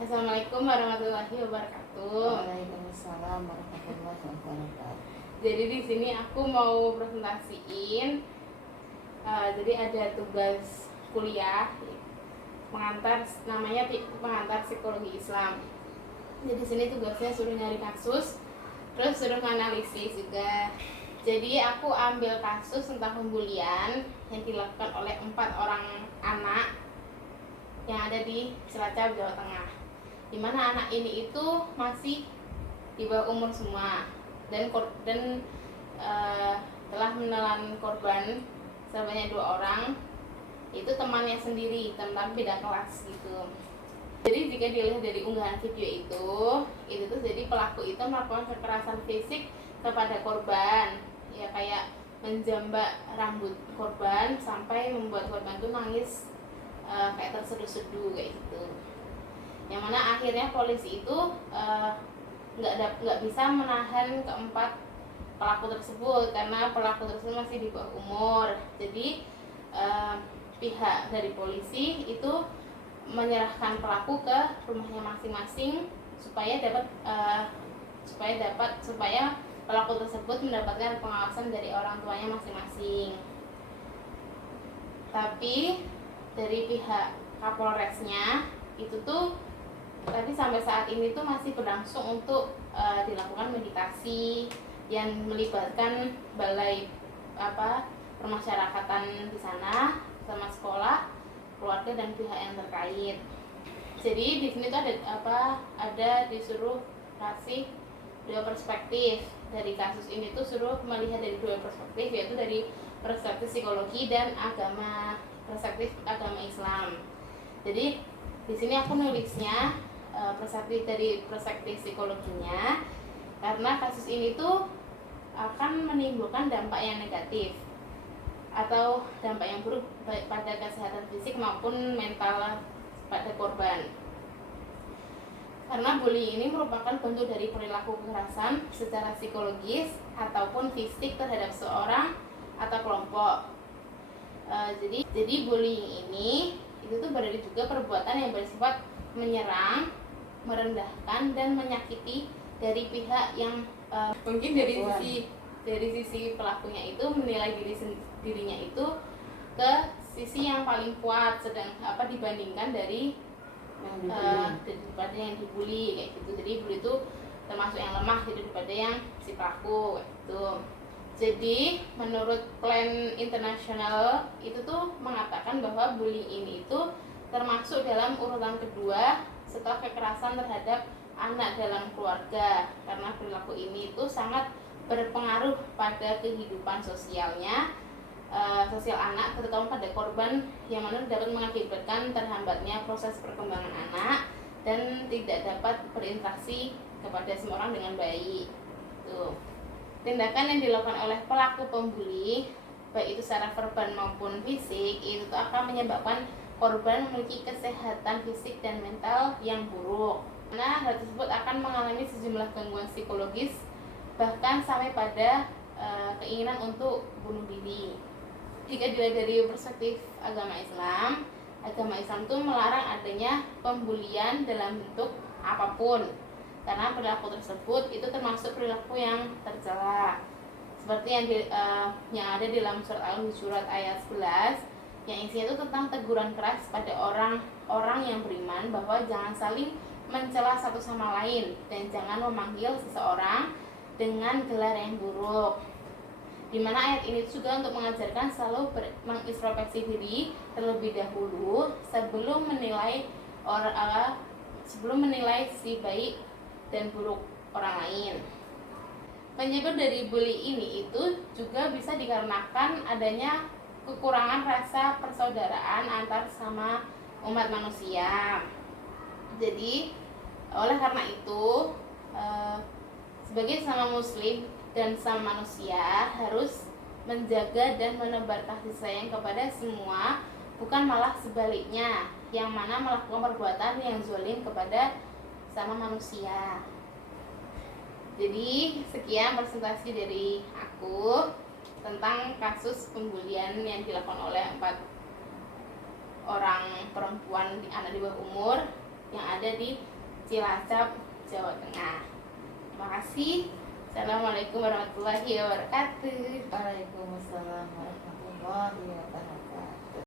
Assalamualaikum warahmatullahi wabarakatuh. Waalaikumsalam warahmatullahi wabarakatuh. Jadi di sini aku mau presentasiin. Jadi ada tugas kuliah pengantar, namanya pengantar psikologi Islam. Jadi di sini tugasnya suruh nyari kasus, terus suruh analisis juga. Jadi aku ambil kasus tentang pembulian yang dilakukan oleh 4 orang anak yang ada di Cilacap, Jawa Tengah. Dimana anak ini itu masih di bawah umur semua dan telah menelan korban sebanyak 2 orang. Itu temannya sendiri, teman beda kelas gitu. Jadi jika dilihat dari unggahan video itu tuh jadi pelaku itu melakukan kekerasan fisik kepada korban, ya kayak menjambak rambut korban sampai membuat korban tuh nangis, kayak terseduh-seduh kayak gitu. Yang mana akhirnya polisi itu nggak bisa menahan keempat pelaku tersebut karena pelaku tersebut masih di bawah umur. Jadi pihak dari polisi itu menyerahkan pelaku ke rumahnya masing-masing supaya pelaku tersebut mendapatkan pengawasan dari orang tuanya masing-masing. Tapi dari pihak Kapolresnya itu tuh tapi sampai saat ini tuh masih berlangsung untuk dilakukan meditasi yang melibatkan balai permasyarakatan di sana sama sekolah, keluarga dan pihak yang terkait. Jadi di sini tuh ada disuruh kasih 2 perspektif dari kasus ini tuh, suruh melihat dari 2 perspektif, yaitu dari perspektif psikologi dan perspektif agama Islam. Jadi di sini aku nulisnya dari perspektif psikologinya karena kasus ini tuh akan menimbulkan dampak yang negatif atau dampak yang buruk baik pada kesehatan fisik maupun mental pada korban. Karena bullying ini merupakan bentuk dari perilaku kekerasan secara psikologis ataupun fisik terhadap seorang atau kelompok. Jadi bullying ini itu tuh berarti juga perbuatan yang bersifat menyerang, merendahkan dan menyakiti dari pihak yang mungkin dari sisi pelakunya itu menilai dirinya itu ke sisi yang paling kuat dibandingkan daripada yang dibully kayak gitu. Jadi bully itu termasuk yang lemah daripada yang si pelaku kayak gitu. Jadi menurut Plan Internasional itu tuh mengatakan bahwa bullying ini itu termasuk dalam urutan kedua setelah kekerasan terhadap anak dalam keluarga, karena perilaku ini itu sangat berpengaruh pada kehidupan sosial anak, terutama pada korban, yang mana dapat mengakibatkan terhambatnya proses perkembangan anak dan tidak dapat berinteraksi kepada semua orang dengan baik. Tuh. Tindakan yang dilakukan oleh pelaku pembuli, baik itu secara verbal maupun fisik, itu akan menyebabkan korban memiliki kesehatan fisik dan mental yang buruk. Nah, hal tersebut akan mengalami sejumlah gangguan psikologis, bahkan sampai pada keinginan untuk bunuh diri. Jika dilihat dari perspektif agama Islam itu melarang adanya pembulian dalam bentuk apapun, karena perilaku tersebut itu termasuk perilaku yang tercela, seperti yang ada di dalam surat Al-Hujurat ayat 11 yang isinya itu tentang teguran keras pada orang-orang yang beriman bahwa jangan saling mencela satu sama lain dan jangan memanggil seseorang dengan gelar yang buruk. Dimana ayat ini juga untuk mengajarkan selalu mengintrospeksi diri terlebih dahulu sebelum menilai si baik dan buruk orang lain. Penyebab dari bully ini itu juga bisa dikarenakan adanya kekurangan rasa persaudaraan antar sama umat manusia. Jadi oleh karena itu sebagai sesama muslim dan sama manusia harus menjaga dan menebar kasih sayang kepada semua, bukan malah sebaliknya yang mana melakukan perbuatan yang zalim kepada sama manusia. Jadi sekian presentasi dari aku tentang kasus pembulian yang dilakukan oleh 4 orang perempuan anak di bawah umur yang ada di Cilacap, Jawa Tengah. Terima kasih. Assalamualaikum warahmatullahi wabarakatuh. Waalaikumsalam warahmatullahi wabarakatuh.